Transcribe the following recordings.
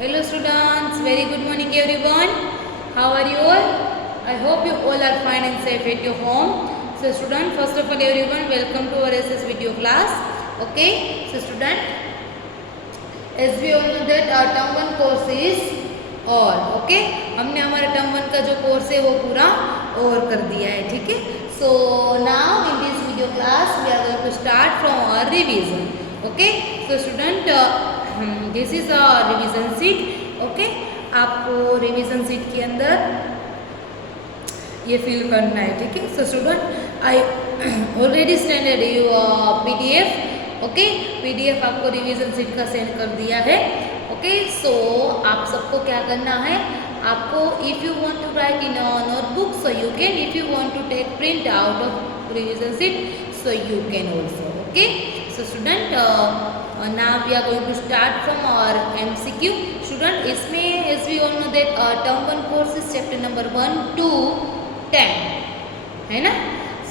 Hello students, very good morning everyone. How are you all? I hope you all are fine and safe at your home. So student, first of all everyone, welcome to our SS video class. Okay, so student, as we all know that our term 1 course is all. Okay, हमने हमारे term 1 का जो course है वो पूरा और कर दिया है, ठीक है. So now in this video class we are going to start from our revision. Okay, so student, this is a revision seat. Okay, आपको रिवीजन सीट के अंदर ये फिल करना है, ठीक है. So student, I already सेंडेड you PDF. Okay, PDF आपको revision seat का सेंड कर दिया है. ओके, सो आप सबको क्या करना है, आपको if you want to write in a notebook so you can, if you want to take print out of revision sheet so you can also. Okay, so student, now we are going to start from our MCQ. Student, इसमें as we all know that term 1 course is chapter number 1 to 10 है ना.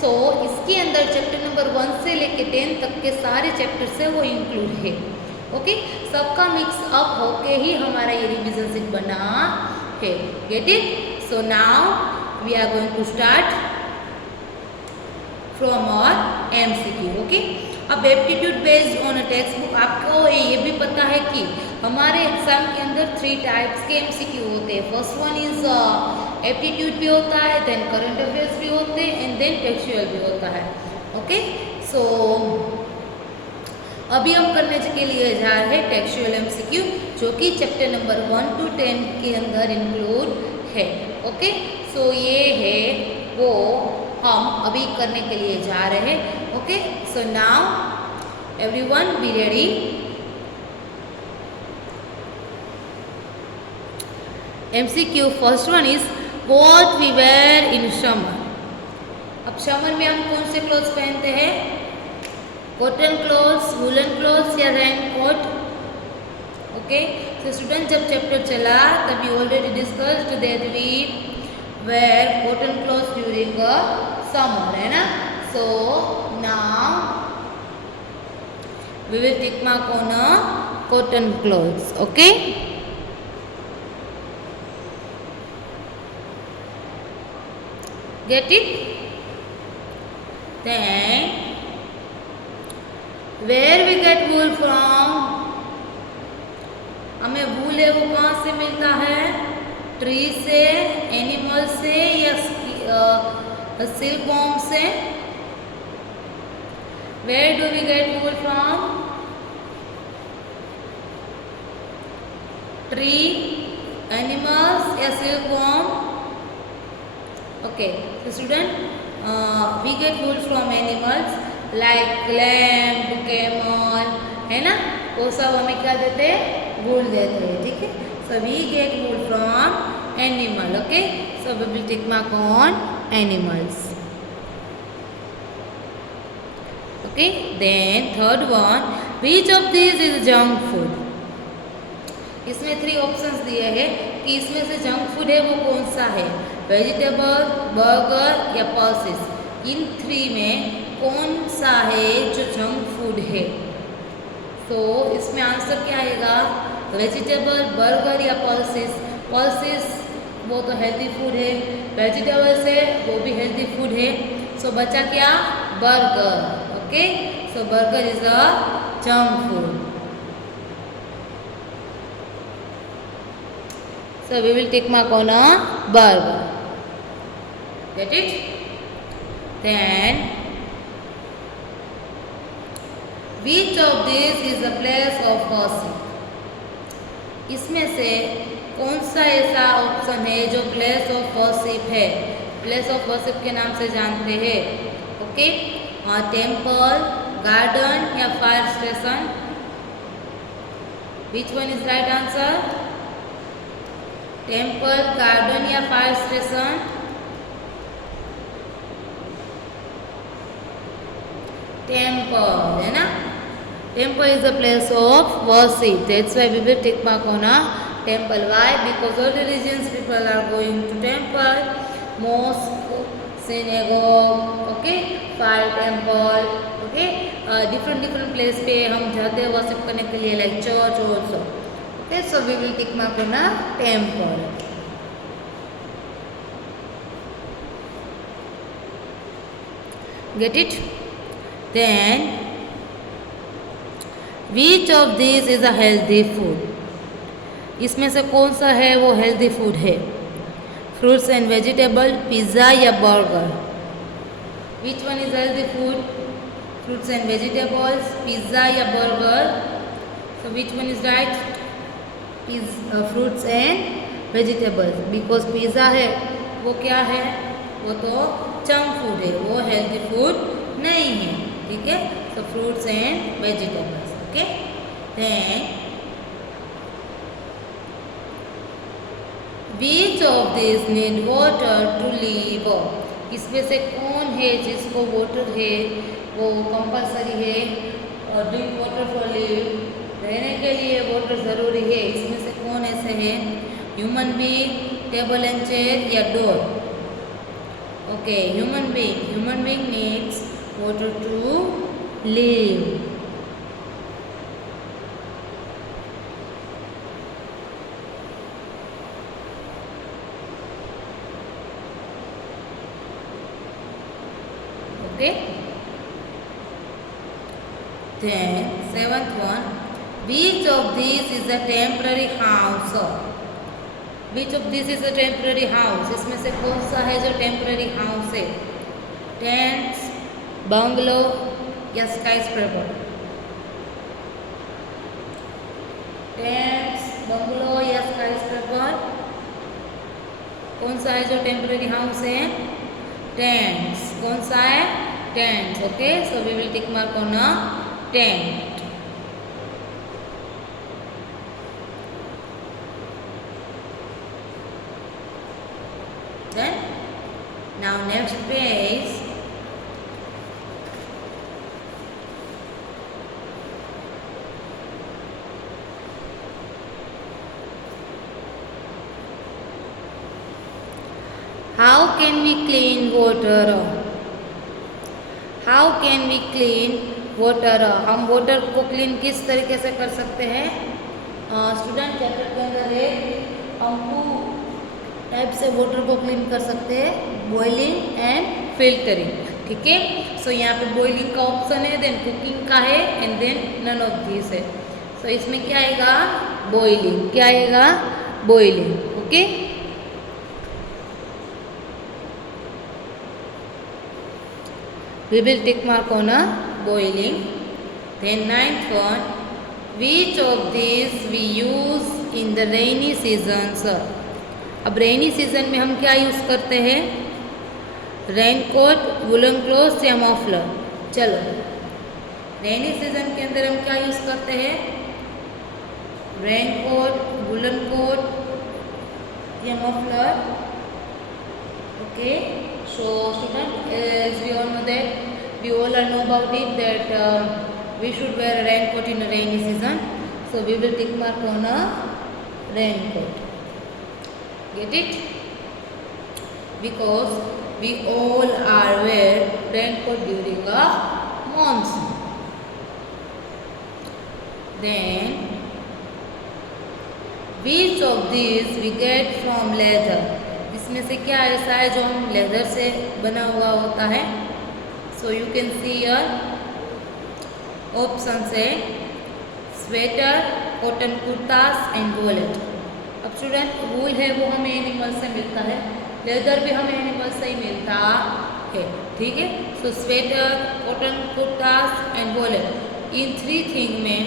so इसके अंदर chapter number 1 से लेके 10 तक के सारे चैप्टर से वो इंक्लूड है. ओके, सबका मिक्स अप होके ही हमारा ये रिवीजन सेट बना है. Get it. So now we are going to start from our MCQ. Okay, अब aptitude based on a textbook. आपको ये भी पता है कि हमारे एग्जाम के अंदर 3 टाइप्स के MCQ होते हैं. फर्स्ट वन इज एप्टीट्यूड भी होता है, देन करंट अफेयर्स भी होते हैं एंड देन टेक्सचुअल भी होता है. ओके, सो अभी हम करने के लिए जा रहे हैं टेक्सचुअल MCQ, जो कि चैप्टर नंबर 1 to 10 के अंदर इंक्लूड है. ओके, सो ये है वो हम अभी करने के लिए जा रहे हैं. Okay, so now everyone be ready. MCQ first one is what we wear in summer. अब समर में हम कौन से क्लोथ्स पहनते हैं, कॉटन क्लोथ्स, वुलन क्लोथ्स या rain coat. Okay, so student, जब चैप्टर चला तब you already discussed that we wear cotton clothes during a summer, है ना. So now we will tick mark on a cotton clothes. Okay, get it. Then where we get wool from, हमें वूल है वो कहाँ से मिलता है, ट्री से, एनिमल से या सिल्कवॉर्म से. Where do we get wool from? Tree, animals या silkworm. Okay, so student, we get wool from animals like lamb, camel, है ना. वो सब हमें क्या देते हैं, wool देते हैं, ठीक है. So we get wool from animal. Okay, so we will tick mark on animals. Okay, then third one, which of these is junk food. इसमें 3 ऑप्शंस दिए हैं कि इसमें से जंक फूड है वो कौन सा है, वेजिटेबल, बर्गर या पल्सेस. इन 3 में कौन सा है जो जंक फूड है. तो इसमें आंसर क्या आएगा, वेजिटेबल, बर्गर या पल्सेस. पल्सेस वो तो हेल्दी फूड है, वेजिटेबल्स है वो भी हेल्दी फूड है. सो बचा क्या, burger. Okay, so burger is a junk food. So we will tick mark on a burger. Get it? Then which of these is a place of worship. इसमें से कौन सा ऐसा ऑप्शन है जो प्लेस ऑफ वर्शिप है, place of worship के नाम से जानते हैं. ओके, टेम्पल, गार्डन या fire station. Which one is right answer, temple, garden या फायर स्टेशन. टेम्पल है ना. Temple is a place of worship. That's why we will tick mark on a temple. Why, because all religions people are going to temple, mosque, synagogue, okay, fire temple, okay, different place पे हम जाते हैं worship करने के लिए, like church also. Okay, so we will tick mark on a temple. Get it? Then which of these is a healthy food? इसमें से कौन सा है वो हेल्दी फूड है? फ्रूट्स एंड वेजिटेबल, पिज़्ज़ा या burger? Which one is healthy food? Fruits and vegetables, pizza या burger? So which one is right? Fruits and vegetables, because pizza है वो क्या है? वो तो जंक फूड है, वो हेल्दी फूड नहीं है. ठीक है, so fruits and vegetables. Okay, then Which of these need water to live? इसमें से कौन है जिसको वाटर है वो कंपलसरी है? और ड्रिंक वाटर फॉर लिव, रहने के लिए वाटर ज़रूरी है. इसमें से कौन ऐसे है? Human being, table and chair या door? Okay, human being needs water to live. Okay. Then seventh one, which of these is a temporary house? Which of these is a temporary house? इसमें से कौन सा है जो temporary house है? Tents, bungalow या स्काईस्क्रैपर? Tents, bungalow या स्काईस्क्रैपर? कौन सा है जो टेम्पररी हाउस है? टेंट्स. कौन सा है? Tents. Okay, so we will tick mark on a tent. Then now next page. How can we clean water? How can we clean water? हम वाटर को क्लीन किस तरीके से कर सकते हैं? स्टूडेंट, चैप्टर के अंदर एक हम टू टाइप से वाटर को क्लीन कर सकते हैं, बॉइलिंग एंड फिल्टरिंग. ठीक है, सो यहाँ पे बॉइलिंग का ऑप्शन है, देन कुकिंग का है, and then none of this है. सो इसमें क्या आएगा? बॉइलिंग. क्या आएगा? Boiling. Okay, we will tick mark on a boiling. Then ninth one, which of these we use in the rainy seasons? अब रेनी सीजन में हम क्या यूज़ करते हैं? रेन कोट, वुलन क्लोथ्स या मफलर? चलो, रेनी सीजन के अंदर हम क्या यूज़ करते हैं? रेन कोट, वुलन कोट या muffler. Okay, so student, as we all know that we all know about it that we should wear a raincoat in a rainy season. So we will tick mark on a raincoat. Get it? Because we all are wear raincoat during a monsoon. Then which of these we get from leather? इसमें से क्या ऐसा है जो हम leather से बना हुआ होता है? So you can see your option है sweater, cotton kurtas and wallet. अब स्टूडेंट, वूल है वो हमें एनिमल से मिलता है, लेदर भी हमें एनिमल से ही मिलता है. ठीक है, so sweater, cotton kurtas and wallet, in three thing में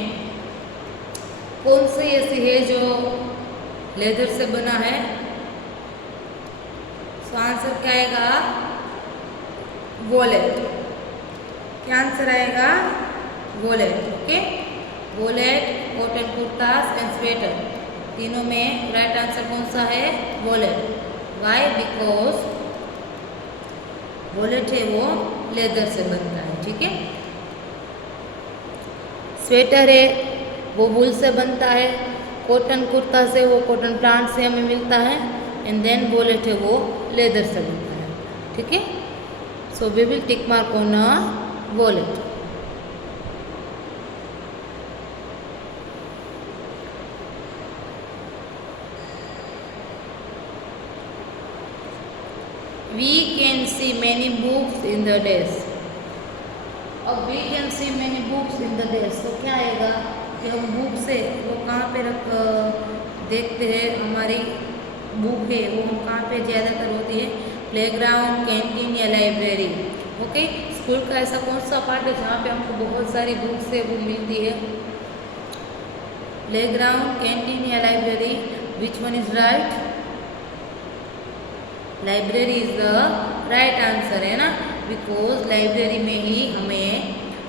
कौन सी ऐसी है जो लेदर से बना है? तो आंसर क्या आएगा? वॉलेट. क्या आंसर आएगा? Wallet. Okay, wallet, cotton kurtas and sweater, तीनों में राइट आंसर कौन सा है? वॉलेट. वाई? बिकॉज वॉलेट है वो लेदर से बनता है. ठीक है, स्वेटर है वो वूल से बनता है, कॉटन कुर्ता से वो कॉटन प्लांट से हमें मिलता है, एंड देन वॉलेट है वो लेदर से बनता है. ठीक है, so we will tick mark on a wallet. we can see many books in the desk. अब we can see many books in the desk, तो क्या आएगा कि हम बुक से वो कहाँ पे देखते हैं, हमारी बुक है वो हम कहाँ पे ज़्यादातर होती है, प्लेग्राउंड, कैंटीन या लाइब्रेरी। ओके, स्कूल का ऐसा कौन सा पार्ट है जहाँ पे हमको बहुत सारी बुक्स है वो मिलती है, प्लेग्राउंड, कैंटीन या library. Which one is right? Library is the right answer, है ना, बिकॉज लाइब्रेरी में ही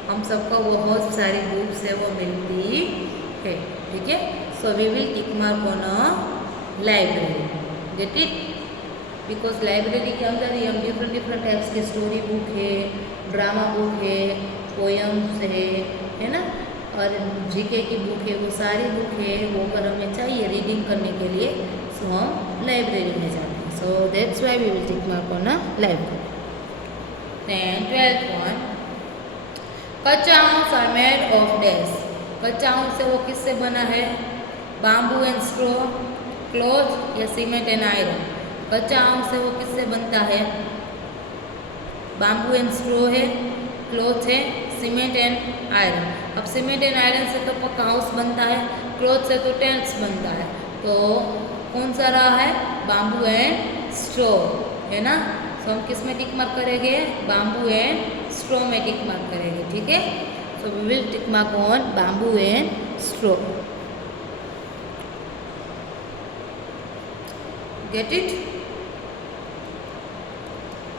हम सबको बहुत सारी बुक्स है वो मिलती है। ठीक है, so we will tick mark on a library, get it, because library के अंदर ही हम डिफरेंट टाइप्स के स्टोरी बुक है, ड्रामा बुक है, पोएम्स है ना, और जीके की बुक है, वो सारी बुक है वो अगर हमें चाहिए रीडिंग करने के लिए, सो हम लाइब्रेरी में जाते हैं। So that's why we will tick mark on a library. Then 12th one, kachcha house are made of desk. कच्चा हाउस से वो किससे बना है? बाम्बू एंड स्ट्रॉ, क्लॉथ या सीमेंट एंड आयरन। कच्चा हाउस से वो किससे बनता है? बाम्बू एंड स्ट्रॉ है, क्लॉथ है, सीमेंट एंड आयरन। अब सीमेंट एंड आयरन से तो पक्का हाउस बनता है, क्लॉथ से तो टेंट्स बनता है, तो कौन सा रहा है? बाम्बू एंड स्ट्रॉ, है ना। तो हम किस में टिक मार्क करेंगे? बाम्बू एंड स्ट्रॉ में टिक मार्क करेंगे। ठीक है, so we will tick mark on bamboo and straw, get it.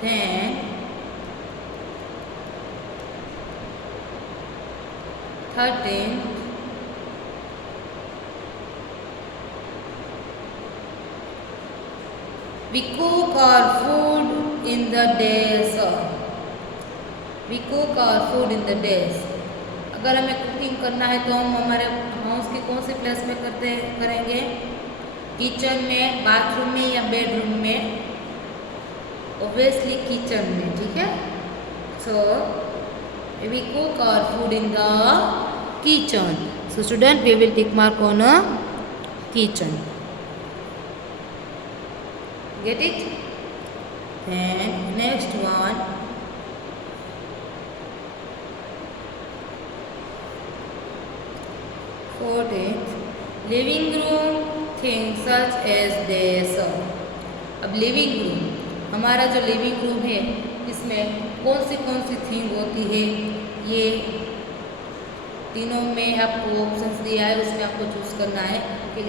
Then 13, we cook our food in the desk. We cook our food in the desk. अगर हमें cooking करना है तो हम हमारे हाउस की कौन सी प्लेस में करेंगे? किचन में, बाथरूम में या बेडरूम में? ऑब्वियसली किचन में। ठीक है, so we cook our food in the kitchen. So student, we will tick mark on a kitchen, get it? Then next one, living room things such as this. अब living room, हमारा जो living room है इसमें कौन सी thing होती है? ये तीनों में आपको ऑप्शंस दिया है, उसमें आपको चूज करना है कि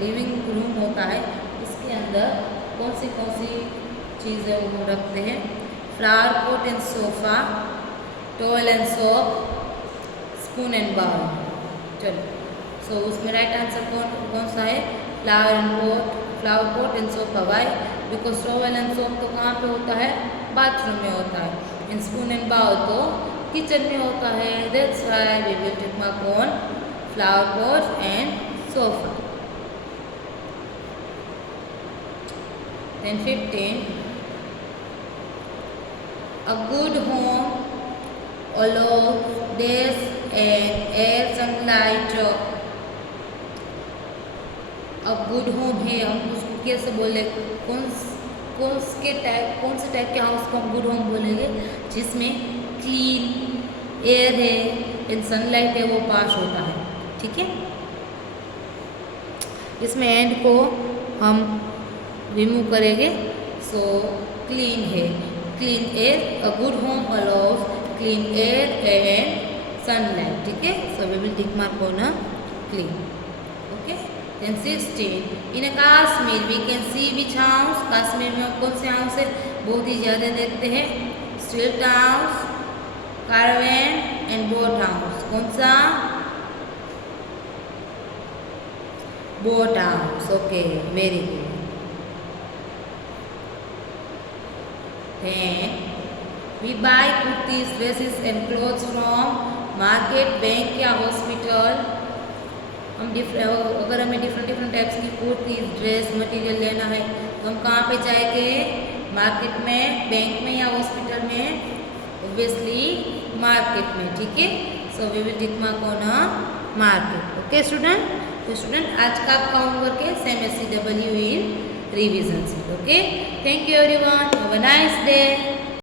लिविंग रूम होता है, इसके अंदर कौन सी चीज़ें वो रखते हैं? Flower pot and sofa, towel and soap, spoon and bowl. चलो, सो उसमें राइट आंसर कौन सा है? Flower pot and sofa. Why? Because towel and soap तो कहाँ पे होता है? बाथरूम में होता है, एंड स्पून एंड बाउल तो किचन में होता है। That's why we will tick mark on flower pot and sofa. Then 15, a good home allows desk and air sunlight. अब गुड होम है, हम उसको कैसे बोले? कौन से टाइप के हाउस को हम गुड होम बोलेंगे? जिसमें क्लीन एयर है एंड सनलाइट है वो पास होता है। ठीक है, इसमें एंड को हम रिमूव करेंगे, सो क्लीन है, clean air, a good home allows clean air and sunlight. ठीक है, so we will tick mark on a clean. Okay, then 16, in Kashmir we can see which house. Kashmir में कौन से हाउस है बहुत ही ज़्यादा देखते हैं? Street house, कारवेन and boat house. कौन सा? Boat house. Okay, very good. Then we buy kurtis, dresses and clothes from market, bank या हॉस्पिटल। हम अगर हमें डिफरेंट टाइप्स की कुर्तीज, ड्रेस, मटेरियल लेना है तो हम कहाँ पे जाएंगे? मार्केट में, बैंक में या हॉस्पिटल में? ऑब्वियसली मार्केट में। ठीक है, so we will tick mark on a market. Okay student, तो स्टूडेंट आज का आपका होमवर्क है same SCW in revision sheet. Okay, thank you everyone, have a nice day.